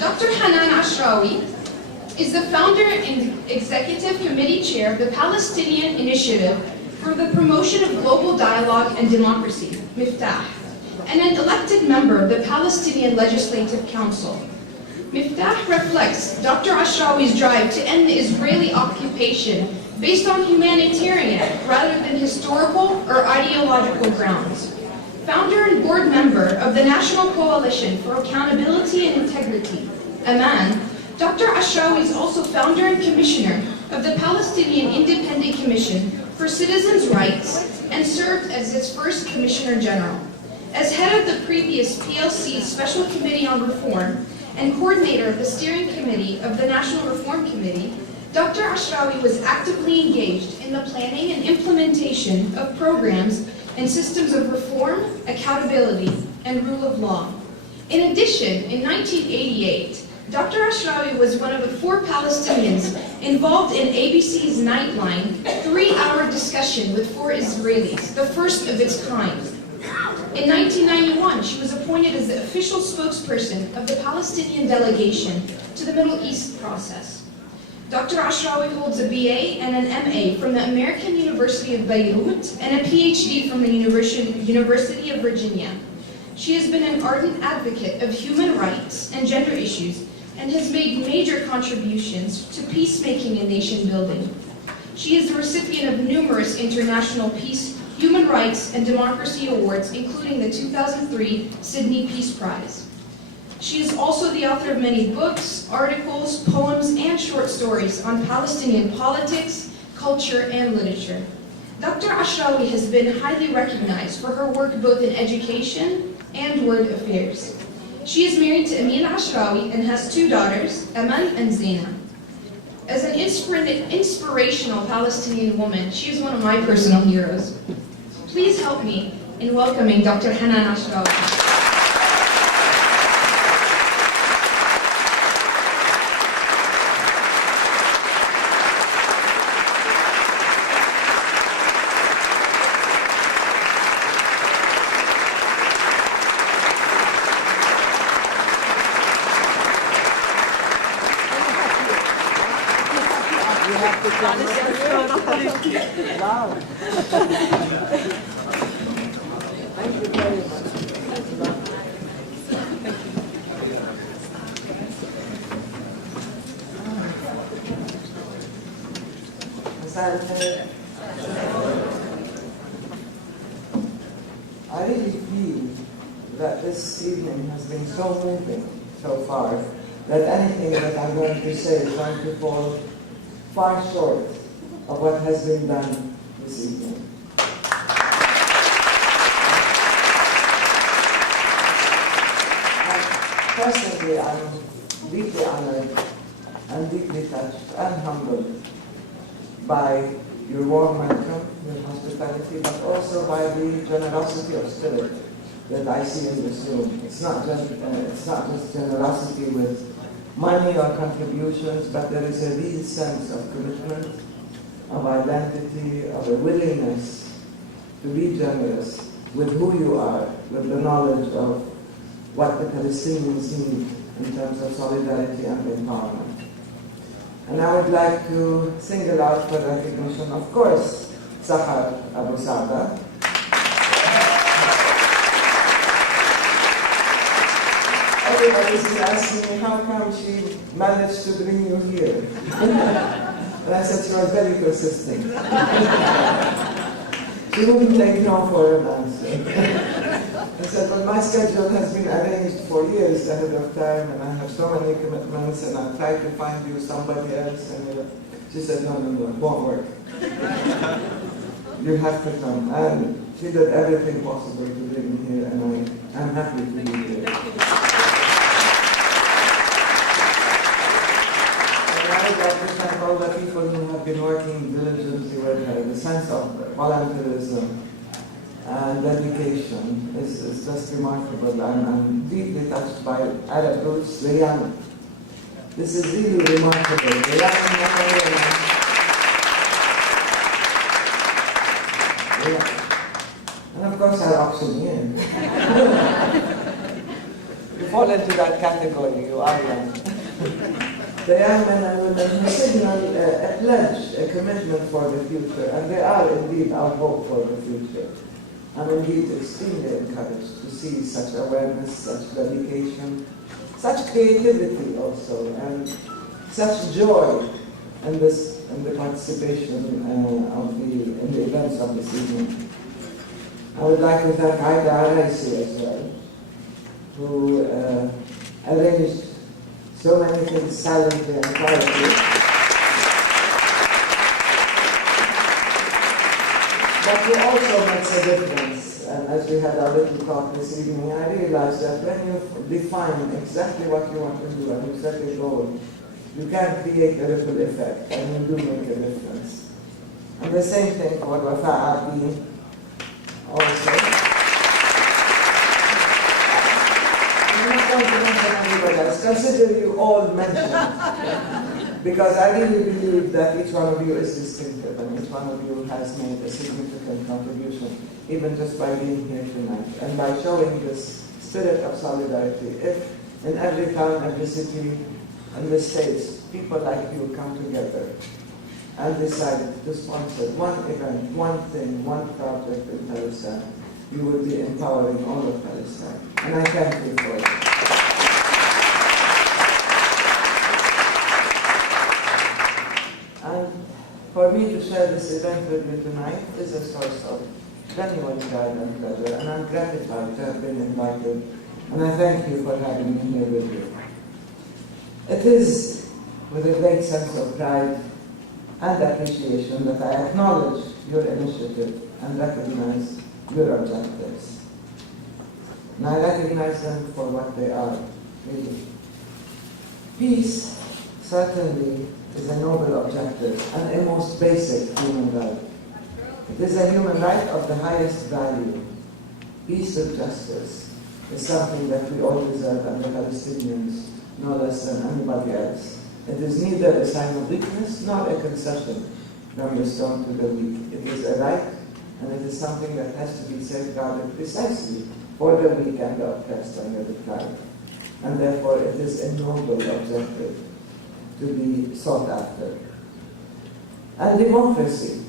Dr.Hanan Ashrawi is the founder and executive committee chair of the Palestinian Initiative for the Promotion of Global Dialogue and Democracy, Miftah, and an elected member of the Palestinian Legislative Council. Miftah reflects Dr. Ashrawi's drive to end the Israeli occupation based on humanitarian rather than historical or ideological grounds. Founder and board member of the National Coalition for Accountability and Integrity, AMAN, Dr. Ashrawi is also founder and commissioner of the Palestinian Independent Commission for Citizens' Rights and served as its first Commissioner General. As head of the previous PLC Special Committee on Reform and coordinator of the Steering Committee of the National Reform Committee, Dr. Ashrawi was actively engaged in the planning and implementation of programs and systems of reform, accountability, and rule of law. In addition, in 1988, Dr. Ashrawi was one of the 4 Palestinians involved in ABC's Nightline 3-hour discussion with 4 Israelis, the first of its kind. In 1991, she was appointed as the official spokesperson of the Palestinian delegation to the Middle East process. Dr. Ashrawi holds a BA and an MA from the American University of Beirut and a PhD from the University of Virginia. She has been an ardent advocate of human rights and gender issues and has made major contributions to peacemaking and nation building. She is the recipient of numerous international peace, human rights, and democracy awards, including the 2003 Sydney Peace Prize. She is also the author of many books, articles, poems, and short stories on Palestinian politics, culture, and literature. Dr. Ashrawi has been highly recognized for her work both in education and world affairs. She is married to Amin Ashrawi and has 2 daughters, Aman and Zina. As an inspirational Palestinian woman, she is one of my personal heroes. Please help me in welcoming Dr. Hanan Ashrawi. Wow. Thank you very much. I really feel that this evening has been so moving so far that anything that I'm going to say is going to fall far short of what has been done this evening. Personally, I'm deeply honored and deeply touched and humbled by your warm welcome, your hospitality, but also by the generosity of spirit that I see in this room. It's not just generosity with money or contributions, but there is a real sense of commitment, of identity, of a willingness to be generous with who you are, with the knowledge of what the Palestinians need in terms of solidarity and empowerment. And I would like to single out for recognition, of course, Sahar Abu Sada. Everybody is asking me how come she managed to bring you here. And I said she was very persistent. She wouldn't take no for an answer. I said, well, my schedule has been arranged for years ahead of time, and I have so many commitments, and I tried to find you somebody else, and she said, no, it won't work. You have to come. And she did everything possible to bring me here, and I'm happy to be here. I would like to thank all the people who have been working diligently with her. The sense of volunteerism and dedication is just remarkable. I'm deeply touched by Arab roots, Rayana. This is really remarkable. And of course our auctioneer. fall into that category, you are young. The young men and women who signal a pledge, a commitment for the future, and they are indeed our hope for the future. I'm indeed extremely encouraged to see such awareness, such dedication, such creativity also, and such joy in the participation in the events of this evening. I would like to thank Aida Araisi as well, who arranged so many things silently and quietly. But who also makes a difference. And as we had our little talk this evening, I realized that when you define exactly what you want to do and you set a goal, you can create a ripple effect, and you do make a difference. And the same thing for Wafa Abdi also. I'm not going to mention anybody else. Consider you all mentioned. Because I really believe that each one of you is distinctive, and each one of you has made a significant contribution, even just by being here tonight, and by showing this spirit of solidarity. If in every town, every city, and the states, people like you come together and decide to sponsor one event, one thing, one project in Palestine, you will be empowering all of Palestine. And I thank you for it. And for me to share this event with you tonight is a source of genuine pride and pleasure, and I'm gratified to have been invited, and I thank you for having me here with you. It is with a great sense of pride and appreciation that I acknowledge your initiative and recognize your objectives. And I recognize them for what they are, really. Peace certainly is a noble objective and a most basic human right. It is a human right of the highest value. Peace with justice is something that we all deserve, and the Palestinians no less than anybody else. It is neither a sign of weakness nor a concession from the strong to the weak. It is a right, and it is something that has to be safeguarded precisely for the weak and the oppressed and the deprived. And therefore it is a noble objective to be sought after. And democracy,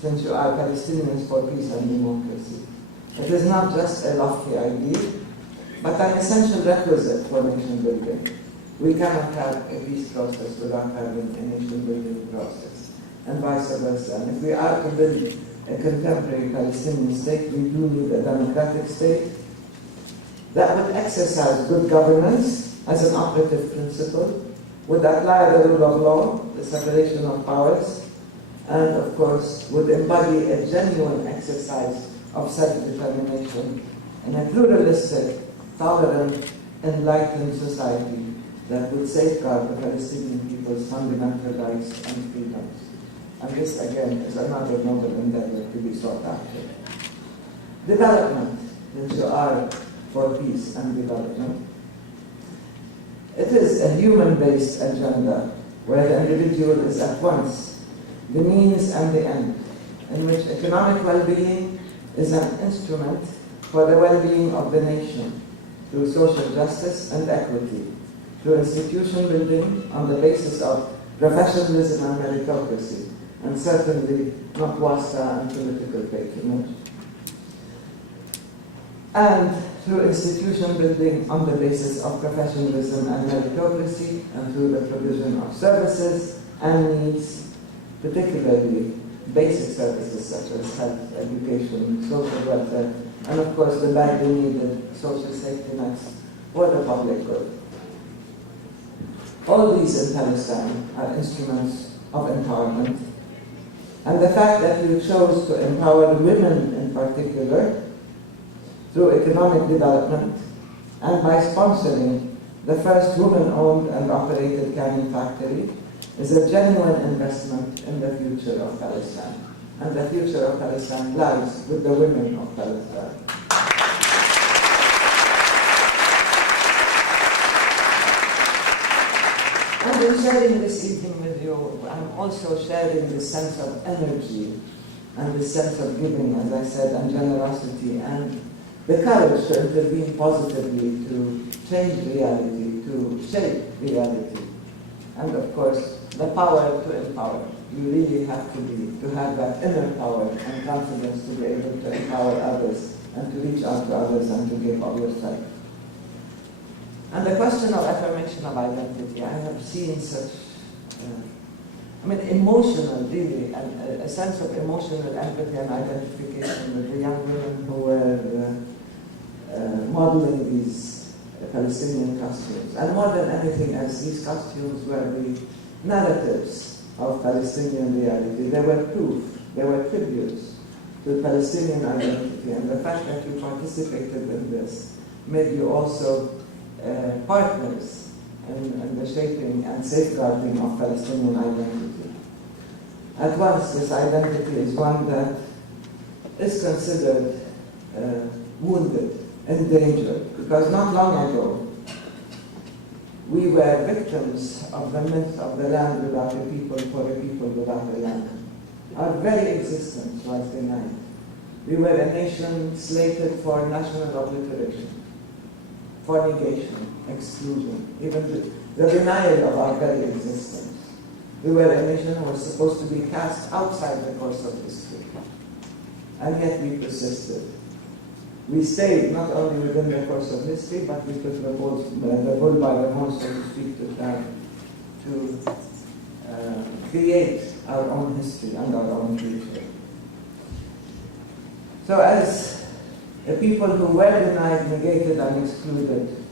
since you are Palestinians for peace and democracy, it is not just a lofty ideal, but an essential requisite for nation building. We cannot have a peace process without having a nation building process, and vice versa. And if we are to build a contemporary Palestinian state, we do need a democratic state that would exercise good governance as an operative principle, would apply the rule of law, the separation of powers, and of course would embody a genuine exercise of self-determination in a pluralistic, tolerant, enlightened society that would safeguard the Palestinian people's fundamental rights and freedoms. And this, again, is another noble endeavor to be sought after. Development, since you are for peace and development. It is a human-based agenda where the individual is at once the means and the end, in which economic well-being is an instrument for the well-being of the nation, through social justice and equity, through institution building on the basis of professionalism and meritocracy, and certainly not wasta and political patronage, and through institution building on the basis of professionalism and meritocracy, and through the provision of services and needs, particularly basic services such as health, education, social welfare, and of course the badly needed social safety nets for the public good. All these in Palestine are instruments of empowerment. And the fact that you chose to empower women in particular through economic development and by sponsoring the first woman-owned and operated canning factory is a genuine investment in the future of Palestine. And the future of Palestine lies with the women of Palestine. And in sharing this evening with you, I'm also sharing this sense of energy and this sense of giving, as I said, and generosity, and the courage to intervene positively to change reality, to shape reality. And of course, the power to empower. You really have to have that inner power and confidence to be able to empower others and to reach out to others and to give of yourself. And the question of affirmation of identity, I have seen such, emotional, really, and a sense of emotional empathy and identification with the young women who were modeling these Palestinian costumes. And more than anything else, these costumes were the narratives of Palestinian reality. They were proof, they were tributes to Palestinian identity. And the fact that you participated in this made you also partners in the shaping and safeguarding of Palestinian identity. At once, this identity is one that is considered wounded, endangered, because not long ago, we were victims of the myth of the land without a people for a people without a land. Our very existence was denied. We were a nation slated for national obliteration, for negation, exclusion, even the denial of our very existence. We were a nation who was supposed to be cast outside the course of history, and yet we persisted. We stayed not only within the course of history, but we took the bull by the horns, so to speak, to try to create our own history and our own future. So as a people who were denied, negated, and excluded,